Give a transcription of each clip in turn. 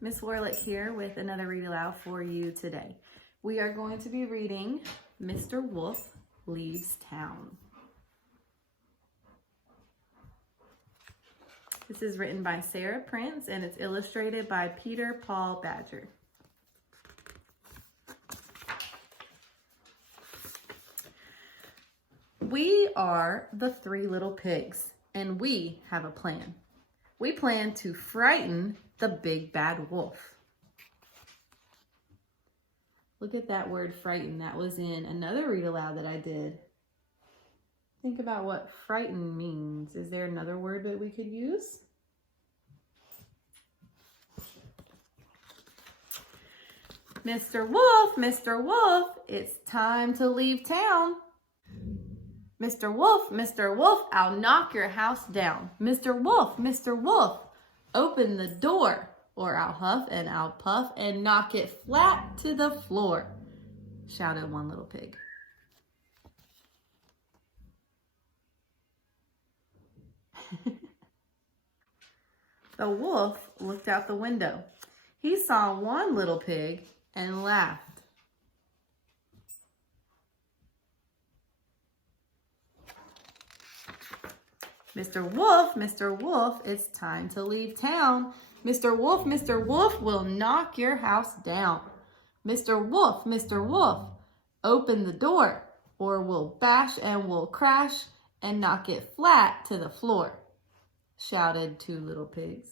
Miss Warlick here with another read aloud for you today. We are going to be reading Mr. Wolf Leaves Town. This is written by Sarah Prince and it's illustrated by Peter Paul Badger. We are the three little pigs and we have a plan. We plan to frighten the big bad wolf. Look at that word frighten. That was in another read aloud that I did. Think about what frighten means. Is there another word that we could use? Mr. Wolf, it's time to leave town. Mr. Wolf, I'll knock your house down. Mr. Wolf, open the door, or I'll huff and I'll puff and knock it flat to the floor, shouted one little pig. The wolf looked out the window. He saw one little pig and laughed. Mr. Wolf, it's time to leave town. Mr. Wolf will knock your house down. Mr. Wolf, open the door, or we'll bash and we'll crash and knock it flat to the floor, shouted two little pigs.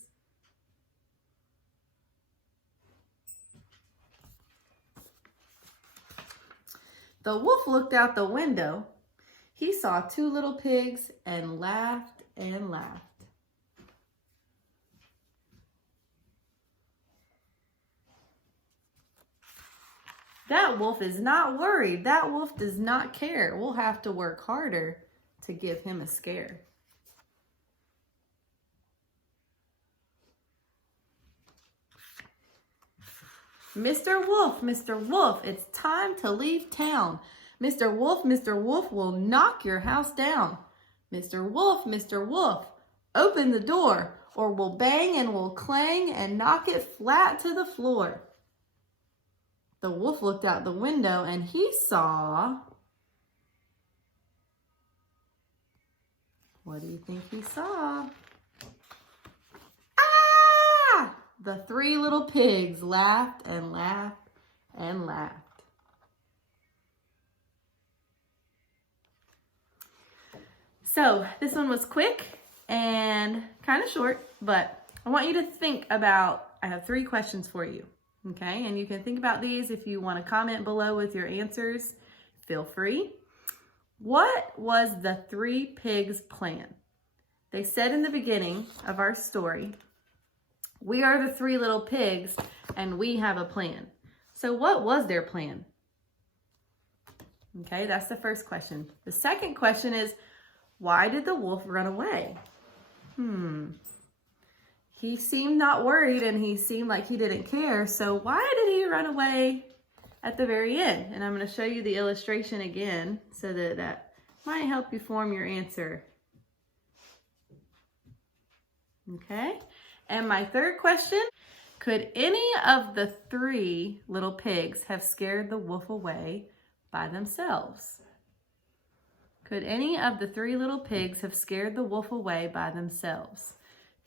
The wolf looked out the window. He saw two little pigs and laughed and laughed. That wolf is not worried. That wolf does not care. We'll have to work harder to give him a scare. Mr. Wolf, it's time to leave town. Mr. Wolf will knock your house down. Mr. Wolf, open the door, or we'll bang and we'll clang and knock it flat to the floor. The wolf looked out the window and he saw... What do you think he saw? Ah! The three little pigs laughed and laughed and laughed. So this one was quick and kind of short, but I want you to think about, I have 3 questions for you, okay? And you can think about these. If you want to comment below with your answers, feel free. What was the 3 pigs' plan? They said in the beginning of our story, we are the 3 little pigs and we have a plan. So what was their plan? Okay, that's the first question. The second question is, why did the wolf run away? He seemed not worried and he seemed like he didn't care. So why did he run away at the very end? And I'm going to show you the illustration again so that might help you form your answer. Okay. And my third question, could any of the 3 little pigs have scared the wolf away by themselves? Could any of the 3 little pigs have scared the wolf away by themselves?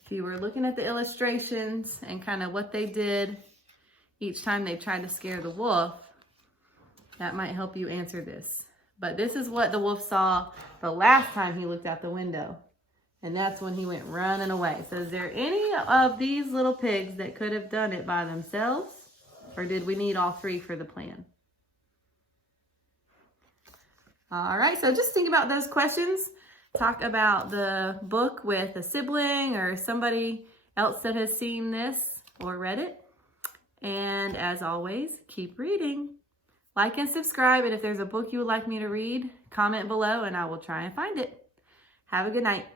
If you were looking at the illustrations and kind of what they did each time they tried to scare the wolf, that might help you answer this. But this is what the wolf saw the last time he looked out the window. And that's when he went running away. So is there any of these little pigs that could have done it by themselves? Or did we need all 3 for the plan? All right, so just think about those questions. Talk about the book with a sibling or somebody else that has seen this or read it. And as always, keep reading. Like and subscribe. And if there's a book you would like me to read, comment below and I will try and find it. Have a good night.